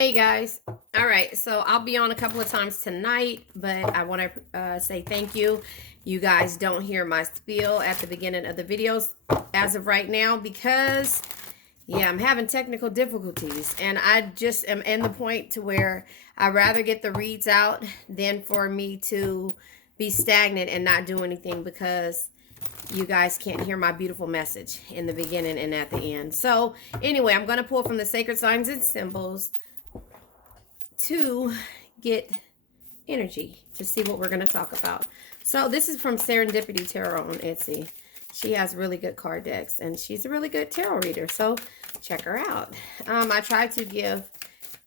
Hey guys. All right, so I'll be on a couple of times tonight, but I want to say thank you. You guys don't hear my spiel at the beginning of the videos as of right now because, yeah, I'm having technical difficulties, and I just am in the point to where I'd rather get the reads out than for me to be stagnant and not do anything because you guys can't hear my beautiful message in the beginning and at the end. So anyway, I'm going to pull from the sacred signs and symbols to get energy to see what we're going to talk about. So this is from Serendipity Tarot on Etsy. She has really good card decks and she's a really good tarot reader. So check her out. I try to give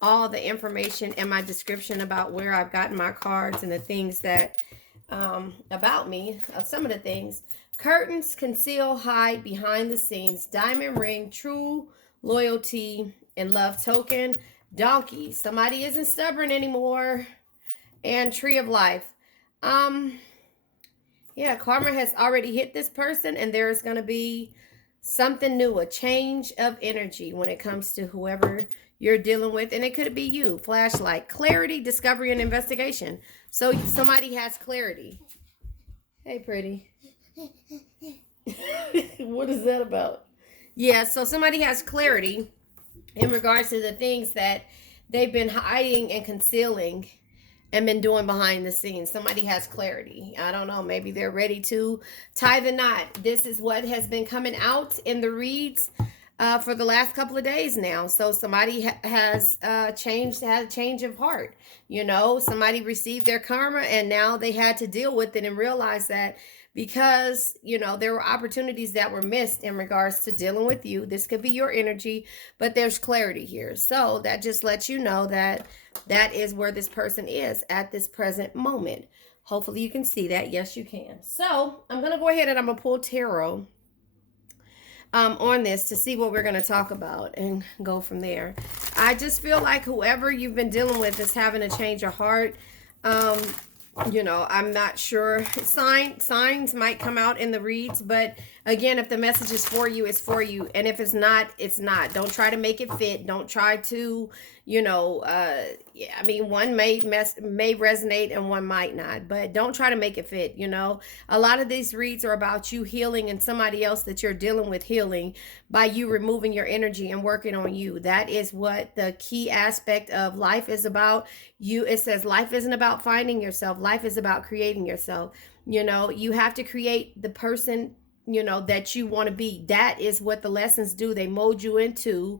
all the information in my description about where I've gotten my cards and the things that about me, some of the things. Curtains conceal, hide behind the scenes. Diamond ring, true loyalty and love token. Donkey, somebody isn't stubborn anymore. And tree of life. Yeah, karma has already hit this person, and there's going to be something new, a change of energy when it comes to whoever you're dealing with. And it could be you. Flashlight, clarity, discovery, and investigation. So somebody has clarity. Hey, pretty. What is that about? Yeah, so somebody has clarity in regards to the things that they've been hiding and concealing and been doing behind the scenes. Somebody has clarity. I don't know. Maybe they're ready to tie the knot. This is what has been coming out in the reads for the last couple of days now. So somebody has had a change of heart. You know, somebody received their karma and now they had to deal with it and realize that because, you know, there were opportunities that were missed in regards to dealing with you. This could be your energy, but there's clarity here. So that just lets you know that that is where this person is at this present moment. Hopefully you can see that. Yes, you can. So I'm going to go ahead and I'm going to pull tarot on this to see what we're going to talk about and go from there. I just feel like whoever you've been dealing with is having a change of heart. You know, I'm not sure. Signs might come out in the reads, but again, if the message is for you, it's for you. And if it's not, it's not. Don't try to make it fit. Don't try to, you know, yeah, I mean, one may resonate and one might not, but don't try to make it fit. You know, a lot of these reads are about you healing and somebody else that you're dealing with healing by you removing your energy and working on you. That is what the key aspect of life is about. It says life isn't about finding yourself. Life is about creating yourself. You know, you have to create the person, you know, that you want to be. That is what the lessons do. They mold you into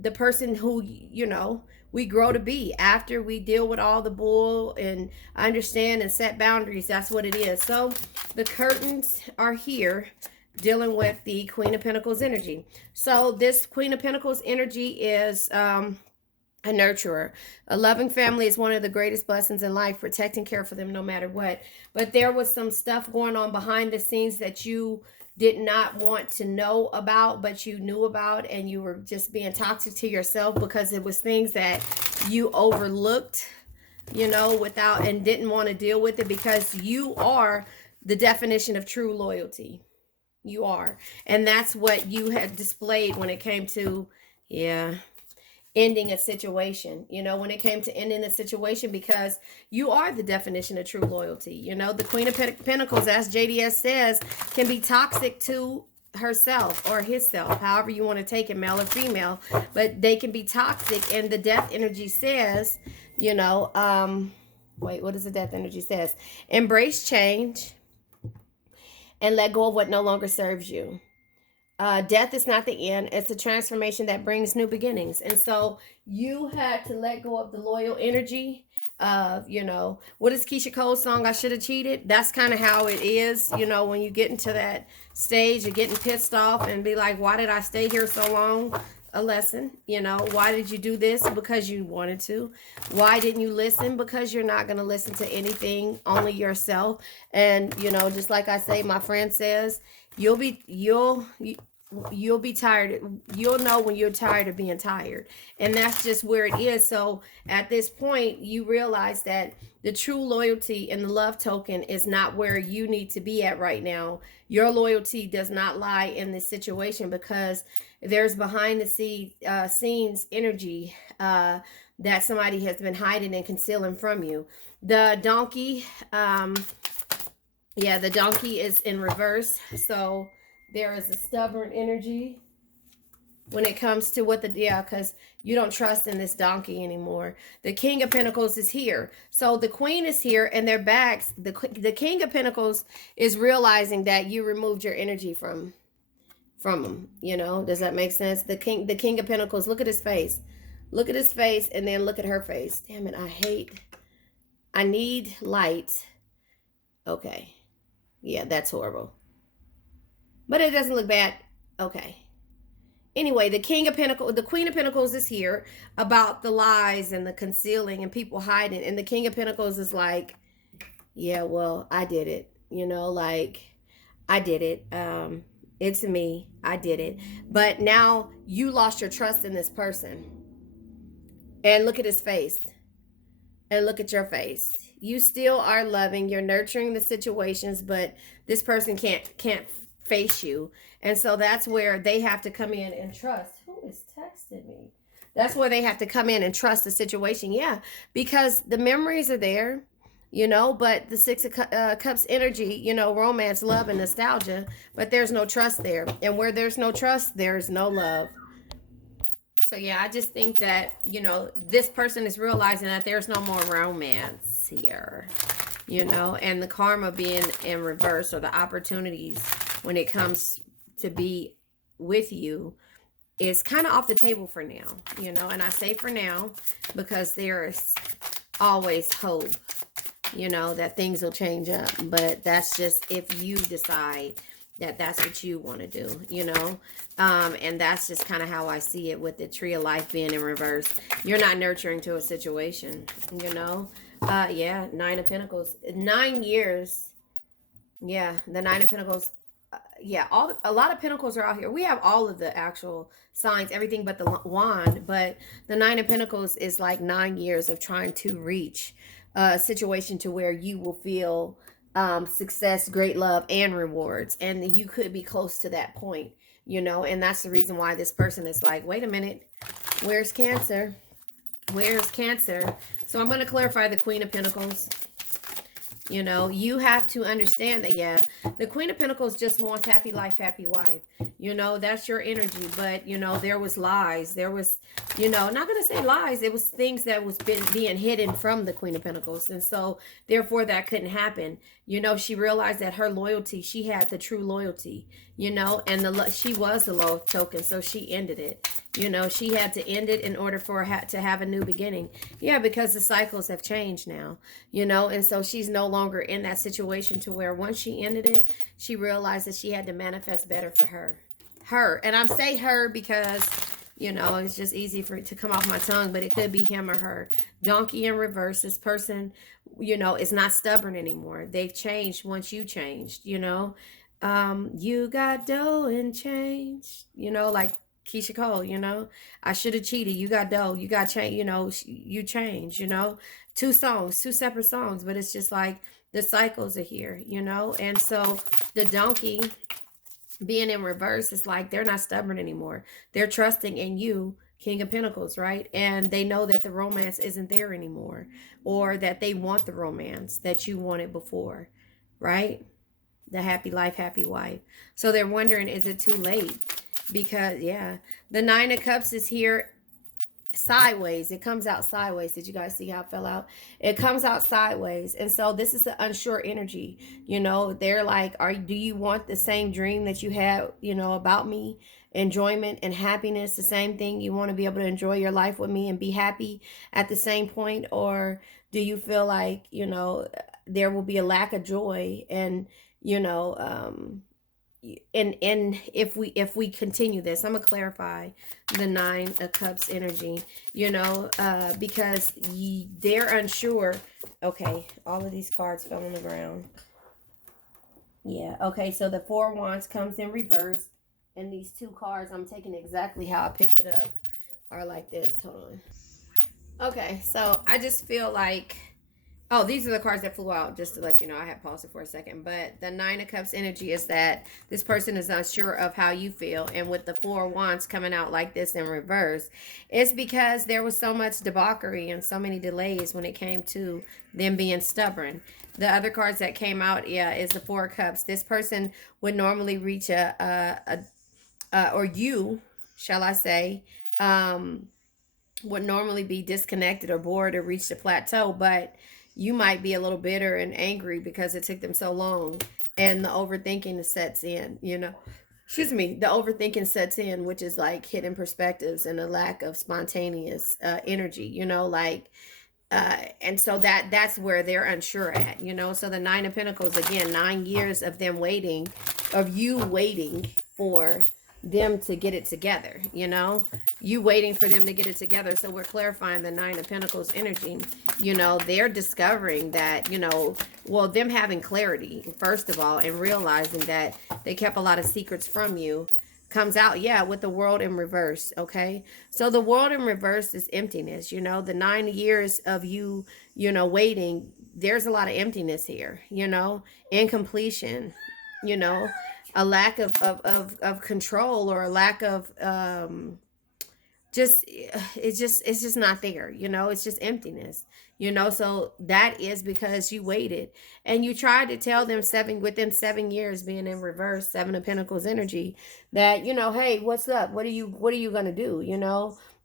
the person who, you know, we grow to be after we deal with all the bull and understand and set boundaries. That's what it is. So the curtains are here dealing with the Queen of Pentacles energy. So this Queen of Pentacles energy is a nurturer. A loving family is one of the greatest blessings in life. Protect and care for them no matter what. But there was some stuff going on behind the scenes that you did not want to know about, but you knew about, and you were just being toxic to yourself because it was things that you overlooked, you know, without and didn't want to deal with it because you are the definition of true loyalty. You are. And that's what you had displayed when it came to, yeah, ending a situation, you know, when it came to ending a situation, because you are the definition of true loyalty. You know, the Queen of Pentacles, as JDS says, can be toxic to herself or himself, however you want to take it, male or female, but they can be toxic. And the death energy says, you know, wait, what does the death energy says? Embrace change and let go of what no longer serves you. Death is not the end. It's a transformation that brings new beginnings. And so you had to let go of the loyal energy of, you know, what is Keisha Cole's song, I Should Have Cheated? That's kind of how it is, you know, when you get into that stage of getting pissed off and be like, why did I stay here so long? A lesson, you know, why did you do this? Because you wanted to. Why didn't you listen? Because you're not going to listen to anything, only yourself. And, you know, just like I say, my friend says, you'll be tired. You'll know when you're tired of being tired. And that's just where it is. So at this point, you realize that the true loyalty and the love token is not where you need to be at right now. Your loyalty does not lie in this situation because There's behind the scenes energy that somebody has been hiding and concealing from you. The donkey, yeah, the donkey is in reverse. So there is a stubborn energy when it comes to what the, yeah, because you don't trust in this donkey anymore. The King of Pentacles is here. So the Queen is here and their backs. The King of Pentacles is realizing that you removed your energy from them. You know, does that make sense? The King of Pentacles, look at his face. Look at his face and then look at her face. Damn it, I need light. Okay. Yeah, that's horrible. But it doesn't look bad. Okay. Anyway, the Queen of Pentacles is here about the lies and the concealing and people hiding. And the King of Pentacles is like, yeah, well, I did it. You know, like, I did it. It's me. I did it. But now you lost your trust in this person. And look at his face. And look at your face. You still are loving. You're nurturing the situations, but this person can't face you. And so that's where they have to come in and trust. Who is texting me? That's where they have to come in and trust the situation. Yeah, because the memories are there, you know, but the Six of Cups energy, you know, romance, love, and nostalgia, but there's no trust there. And where there's no trust, there's no love. So yeah, I just think that, you know, this person is realizing that there's no more romance here, you know, and the karma being in reverse, or the opportunities when it comes to be with you is kind of off the table for now, you know. And I say for now because there's always hope, you know, that things will change up. But that's just if you decide that that's what you want to do, you know. And that's just kind of how I see it with the Tree of Life being in reverse. You're not nurturing to a situation, you know. Yeah, Nine of Pentacles, 9 years. Yeah, the Nine of Pentacles. Yeah, a lot of Pentacles are out here. We have all of the actual signs, everything but the wand. But the Nine of Pentacles is like 9 years of trying to reach a situation to where you will feel success, great love, and rewards. And you could be close to that point, you know. And that's the reason why this person is like, wait a minute, where's Cancer? Where's Cancer? So I'm going to clarify the Queen of Pentacles. You know, you have to understand that, yeah, the Queen of Pentacles just wants happy life, happy wife. You know, that's your energy. But, you know, there was lies. There was, you know, not going to say lies. It was things that was being hidden from the Queen of Pentacles. And so, therefore, that couldn't happen. You know, she realized that her loyalty, she had the true loyalty, you know, and she was the low token. So she ended it. You know, she had to end it in order for her to have a new beginning. Yeah, because the cycles have changed now, you know, and so she's no longer in that situation to where once she ended it, she realized that she had to manifest better for her. And I'm saying her because, you know, it's just easy for it to come off my tongue, but it could be him or her. Donkey in reverse. This person, you know, is not stubborn anymore. They've changed once you changed, you know. You got dough and change, you know, like Keisha Cole, you know, I should have cheated. You got dough. You got change. You know, you change. You know, two separate songs, but it's just like the cycles are here. You know, and so the donkey being in reverse is like they're not stubborn anymore. They're trusting in you, King of Pentacles, right? And they know that the romance isn't there anymore, or that they want the romance that you wanted before, right? The happy life, happy wife. So they're wondering, is it too late? Because, yeah, the Nine of Cups is here sideways. It comes out sideways. Did you guys see how it fell out? It comes out sideways. And so this is the unsure energy. You know, they're like, do you want the same dream that you had, you know, about me? Enjoyment and happiness, the same thing. You want to be able to enjoy your life with me and be happy at the same point? Or do you feel like, you know, there will be a lack of joy and, you know, and if we continue this, I'm gonna clarify the Nine of Cups energy, you know, because they're unsure. Okay, all of these cards fell on the ground. Yeah, okay, so the Four of Wands comes in reverse, and these two cards, I'm taking exactly how I picked it up, are like this. Hold on. Okay, so I just feel like Oh, these are the cards that flew out, just to let you know. I had paused it for a second. But the Nine of Cups energy is that this person is unsure of how you feel. And with the Four of Wands coming out like this in reverse, it's because there was so much debauchery and so many delays when it came to them being stubborn. The other cards that came out, yeah, is the Four of Cups. This person would normally reach or you, shall I say, would normally be disconnected or bored or reached a plateau, but you might be a little bitter and angry because it took them so long, and the overthinking sets in, excuse me, the overthinking sets in, which is like hidden perspectives and a lack of spontaneous energy, and so that's where they're unsure at, so the Nine of Pentacles, again, 9 years of them waiting, of you waiting for them to get it together, you waiting for them to get it together. So we're clarifying the Nine of Pentacles energy. They're discovering that, well, them having clarity, first of all, and realizing that they kept a lot of secrets from you, comes out, yeah, with the World in reverse. Okay, so the World in reverse is emptiness. The 9 years of you, waiting, there's a lot of emptiness here, incompletion, a lack of control, or a lack of just it's just not there, it's just emptiness, so that is because you waited and you tried to tell them within 7 years, being in reverse, Seven of Pentacles energy, that, hey, what's up, what are you gonna do,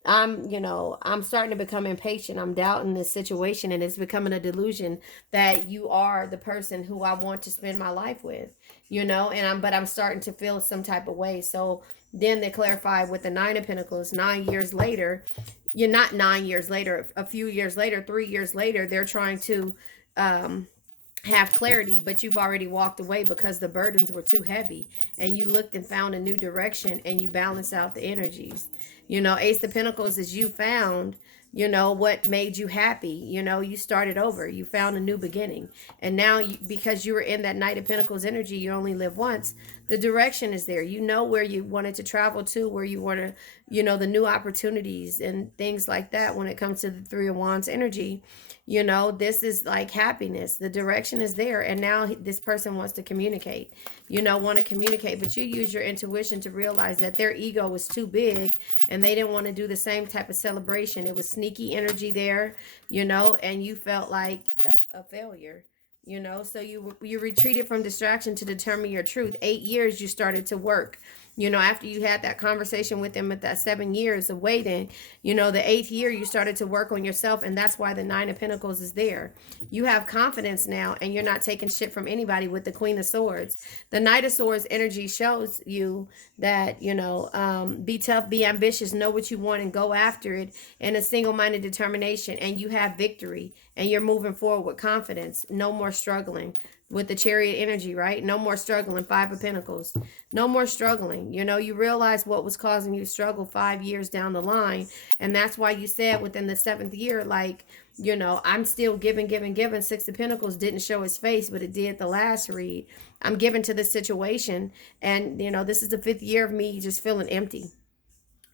I'm starting to become impatient. I'm doubting this situation, and it's becoming a delusion that you are the person who I want to spend my life with, but I'm starting to feel some type of way. So then they clarify with the Nine of Pentacles, 9 years later, you're not 9 years later, a few years later, 3 years later, they're trying to have clarity, but you've already walked away because the burdens were too heavy, and you looked and found a new direction, and you balance out the energies. Ace of Pentacles is you found, what made you happy. You started over, you found a new beginning, and now because you were in that Knight of Pentacles energy, you only live once. The direction is there. Where you wanted to travel to, where you want to, the new opportunities and things like that. When it comes to the Three of Wands energy, this is like happiness. The direction is there, and now this person wants to communicate, want to communicate, but you use your intuition to realize that their ego was too big, and they didn't want to do the same type of celebration. It was sneaky energy there, and you felt like a failure. So you retreated from distraction to determine your truth. 8 years you started to work, after you had that conversation with them at that 7 years of waiting, the 8th year you started to work on yourself, and that's why the Nine of Pentacles is there. You have confidence now, and you're not taking shit from anybody with the Queen of Swords. The Knight of Swords energy shows you that, be tough, be ambitious, know what you want, and go after it in a single-minded determination, and you have victory, and you're moving forward with confidence. No more struggling with the Chariot energy, right? No more struggling. Five of Pentacles. No more struggling. You realize what was causing you to struggle 5 years down the line, and that's why you said within the 7th year, like, I'm still giving. Six of Pentacles didn't show his face, but it did the last read. I'm giving to this situation, and this is the 5th year of me just feeling empty.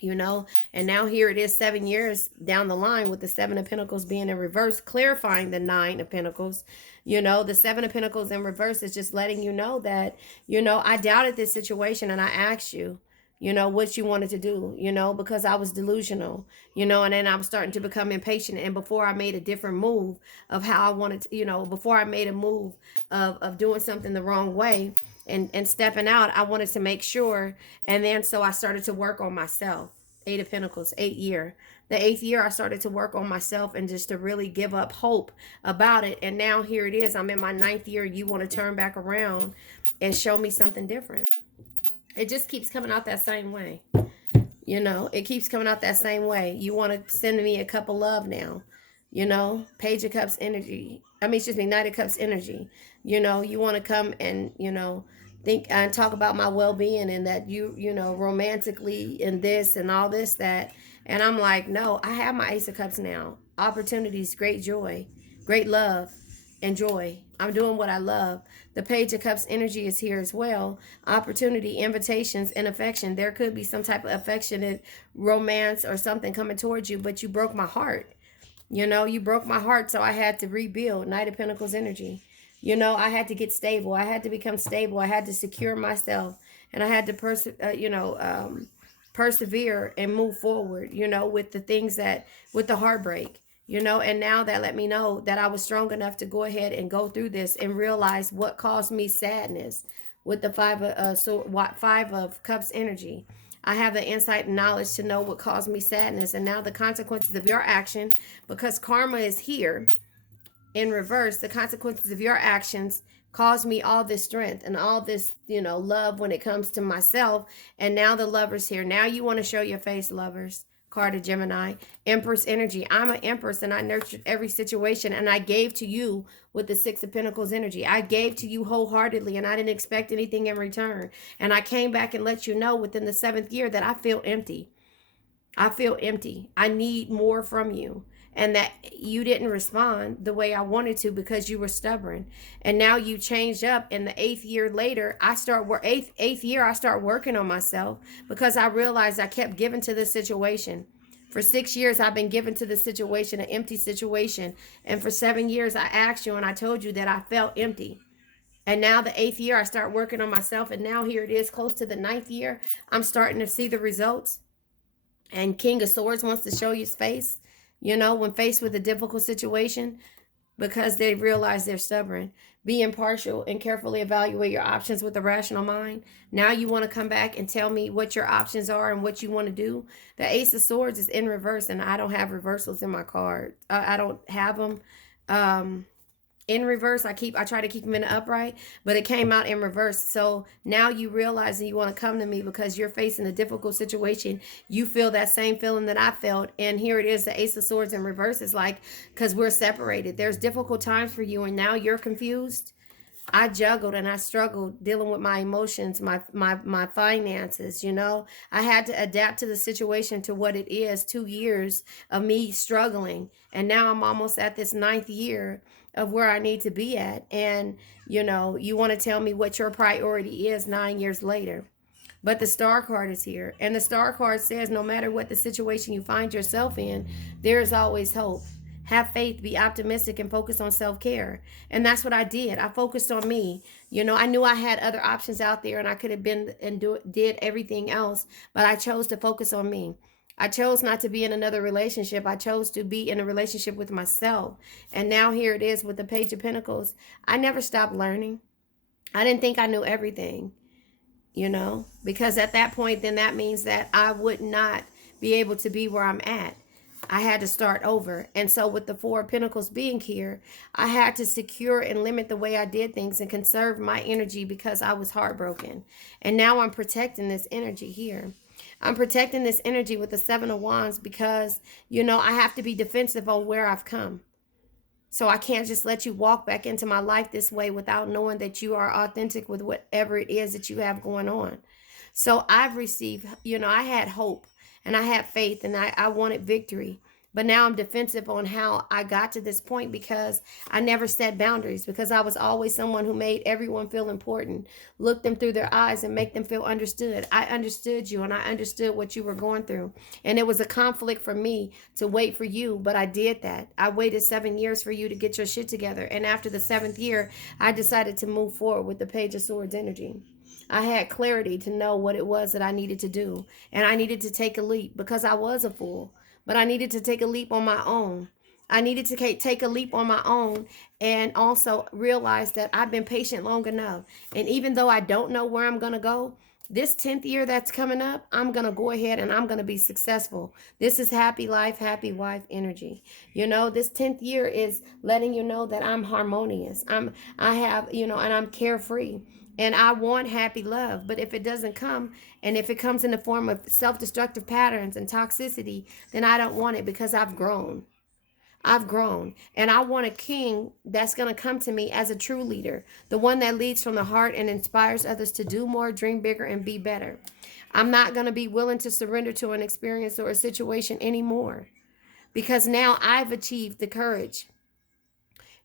And now here it is 7 years down the line with the Seven of Pentacles being in reverse, clarifying the Nine of Pentacles. The Seven of Pentacles in reverse is just letting you know that, I doubted this situation, and I asked you, what you wanted to do, because I was delusional, and then I was starting to become impatient. And before I made a different move of how I wanted to, before I made a move of doing something the wrong way, and stepping out, I wanted to make sure. And then so I started to work on myself. Eight of Pentacles, 8th year. The 8th year I started to work on myself, and just to really give up hope about it. And now here it is. I'm in my 9th year. You want to turn back around and show me something different. It just keeps coming out that same way. It keeps coming out that same way. You want to send me a cup of love now. Page of Cups energy. Knight of Cups energy. You want to come and, think and talk about my well-being, and that romantically, and this and all this, that. And I'm like, no, I have my Ace of Cups now. Opportunities, great joy, great love, and joy. I'm doing what I love. The Page of Cups energy is here as well. Opportunity, invitations, and affection. There could be some type of affectionate romance or something coming towards you, but you broke my heart. You know, you broke my heart, so I had to rebuild. Knight of Pentacles energy. You know, I had to get stable. I had to become stable. I had to secure myself, and I had to persevere and move forward. You know, with the things that, with the heartbreak. You know, and now that let me know that I was strong enough to go ahead and go through this and realize what caused me sadness with the five of cups energy. I have the insight and knowledge to know what caused me sadness, and now the consequences of your action, because karma is here in reverse. The consequences of your actions caused me all this strength and all this, you know, love when it comes to myself. And now the Lover's here. Now you want to show your face, Lovers. Card of Gemini. Empress energy. I'm an empress, and I nurtured every situation, and I gave to you with the Six of Pentacles energy. I gave to you wholeheartedly, and I didn't expect anything in return. And I came back and let you know within the 7th year that I feel empty. I feel empty. I need more from you. And that you didn't respond the way I wanted to because you were stubborn. And now you changed up. And the 8th year later, eighth year, I start working on myself because I realized I kept giving to this situation. For 6 years, I've been given to this situation, an empty situation. And for 7 years, I asked you and I told you that I felt empty. And now the 8th year, I start working on myself. And now here it is, close to the 9th year. I'm starting to see the results. And King of Swords wants to show you his face, you know, when faced with a difficult situation, because they realize they're stubborn. Be impartial and carefully evaluate your options with a rational mind. Now you want to come back and tell me what your options are and what you want to do. The Ace of Swords is in reverse, and I don't have reversals in my card. I don't have them. In reverse. I try to keep them in the upright, but it came out in reverse. So now you realize that you want to come to me because you're facing a difficult situation. You feel that same feeling that I felt, and here it is, the Ace of Swords in reverse. Is like, because we're separated, there's difficult times for you, and now you're confused. I juggled and I struggled dealing with my emotions, my finances, you know. I had to adapt to the situation to what it is. 2 years of me struggling, and now I'm almost at this 9th year of where I need to be at. And, you know, you want to tell me what your priority is 9 years later. But the Star card is here, and the Star card says no matter what the situation you find yourself in, there is always hope. Have faith, be optimistic, and focus on self-care. And that's what I did. I focused on me. You know, I knew I had other options out there, and I could have been and did everything else, but I chose to focus on me. I chose not to be in another relationship. I chose to be in a relationship with myself. And now here it is with the Page of Pentacles. I never stopped learning. I didn't think I knew everything, you know, because at that point, then that means that I would not be able to be where I'm at. I had to start over. And so with the Four of Pentacles being here, I had to secure and limit the way I did things and conserve my energy because I was heartbroken. And now I'm protecting this energy here. I'm protecting this energy with the Seven of Wands because, you know, I have to be defensive on where I've come. So I can't just let you walk back into my life this way without knowing that you are authentic with whatever it is that you have going on. So I've received, you know, I had hope and I had faith and I wanted victory. But now I'm defensive on how I got to this point because I never set boundaries, because I was always someone who made everyone feel important, look them through their eyes and make them feel understood. I understood you and I understood what you were going through. And it was a conflict for me to wait for you, but I did that. I waited 7 years for you to get your shit together. And after the 7th year, I decided to move forward with the Page of Swords energy. I had clarity to know what it was that I needed to do. And I needed to take a leap because I was a fool. But I needed to take a leap on my own. I needed to take a leap on my own and also realize that I've been patient long enough. And even though I don't know where I'm going to go, this 10th year that's coming up, I'm going to go ahead and I'm going to be successful. This is happy life, happy wife energy. You know, this 10th year is letting you know that I'm harmonious. I have, you know, and I'm carefree. And I want happy love. But if it doesn't come, and if it comes in the form of self-destructive patterns and toxicity, then I don't want it because I've grown. I've grown. And I want a king that's going to come to me as a true leader. The one that leads from the heart and inspires others to do more, dream bigger, and be better. I'm not going to be willing to surrender to an experience or a situation anymore. Because now I've achieved the courage,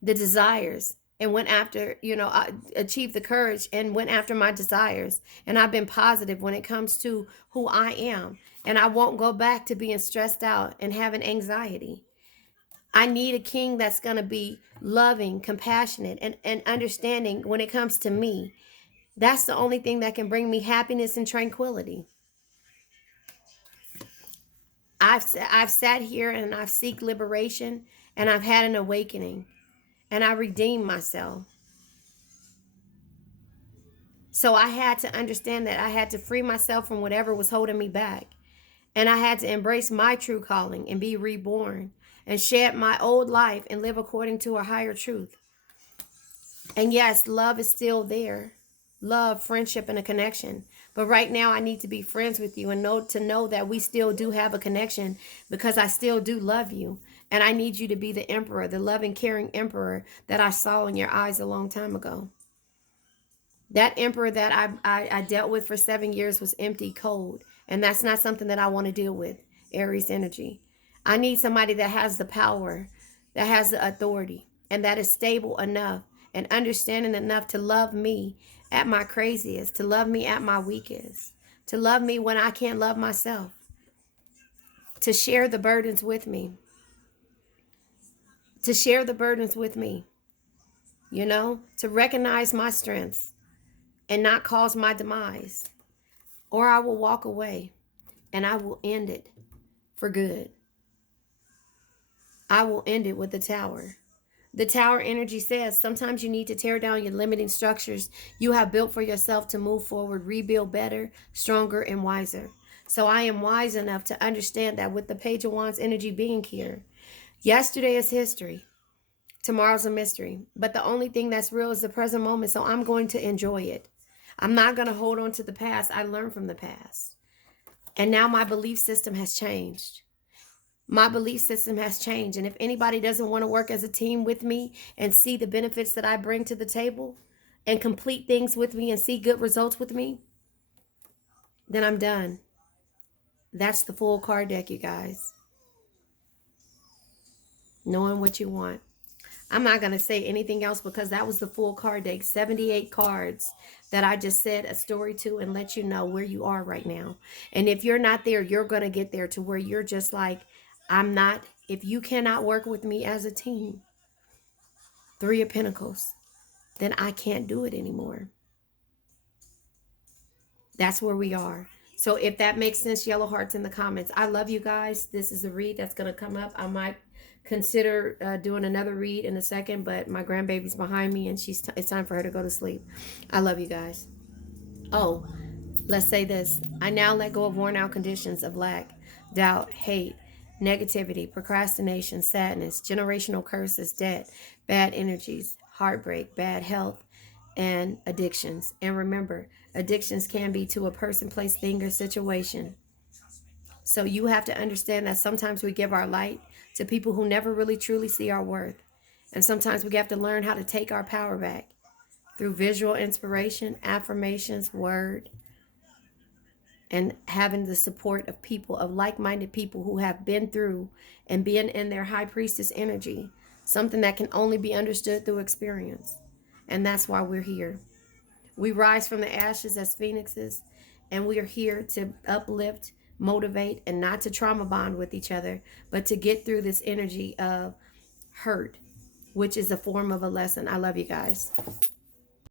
the desires, and went after, you know, I achieved the courage and went after my desires. And I've been positive when it comes to who I am. And I won't go back to being stressed out and having anxiety. I need a king that's going to be loving, compassionate, and understanding when it comes to me. That's the only thing that can bring me happiness and tranquility. I've sat here and I've seek liberation and I've had an awakening and I redeemed myself. So I had to understand that I had to free myself from whatever was holding me back. And I had to embrace my true calling and be reborn and shed my old life and live according to a higher truth. And yes, love is still there. Love, friendship, and a connection. But right now I need to be friends with you and know that we still do have a connection because I still do love you. And I need you to be the emperor, the loving, caring emperor that I saw in your eyes a long time ago. That emperor that I dealt with for 7 years was empty, cold. And that's not something that I want to deal with, Aries energy. I need somebody that has the power, that has the authority, and that is stable enough and understanding enough to love me at my craziest, to love me at my weakest, to love me when I can't love myself, to share the burdens with me, to share the burdens with me, to recognize my strengths and not cause my demise. Or I will walk away and I will end it for good. I will end it with the tower. The tower energy says sometimes you need to tear down your limiting structures you have built for yourself to move forward, rebuild better, stronger, and wiser. So I am wise enough to understand that with the Page of Wands energy being here, yesterday is history. Tomorrow's a mystery. But the only thing that's real is the present moment. So I'm going to enjoy it. I'm not going to hold on to the past. I learned from the past. And now my belief system has changed. My belief system has changed. And if anybody doesn't want to work as a team with me and see the benefits that I bring to the table and complete things with me and see good results with me, then I'm done. That's the full card deck, you guys. Knowing what you want. I'm not going to say anything else because that was the full card deck. 78 cards that I just said a story to and let you know where you are right now. And if you're not there, you're going to get there to where you're just like, if you cannot work with me as a team, Three of Pentacles, then I can't do it anymore. That's where we are. So if that makes sense, yellow hearts in the comments. I love you guys. This is a read that's going to come up. I might consider doing another read in a second, but my grandbaby's behind me and it's time for her to go to sleep. I love you guys. Oh, let's say this. I now let go of worn out conditions of lack, doubt, hate, negativity, procrastination, sadness, generational curses, debt, bad energies, heartbreak, bad health, and addictions. And remember, addictions can be to a person, place, thing, or situation. So you have to understand that sometimes we give our light to people who never really truly see our worth. And sometimes we have to learn how to take our power back through visual inspiration, affirmations, word, and having the support of people, of like-minded people who have been through and been in their high priestess energy, something that can only be understood through experience. And that's why we're here. We rise from the ashes as phoenixes, and we are here to uplift, motivate, and not to trauma bond with each other, but to get through this energy of hurt, which is a form of a lesson. I love you guys.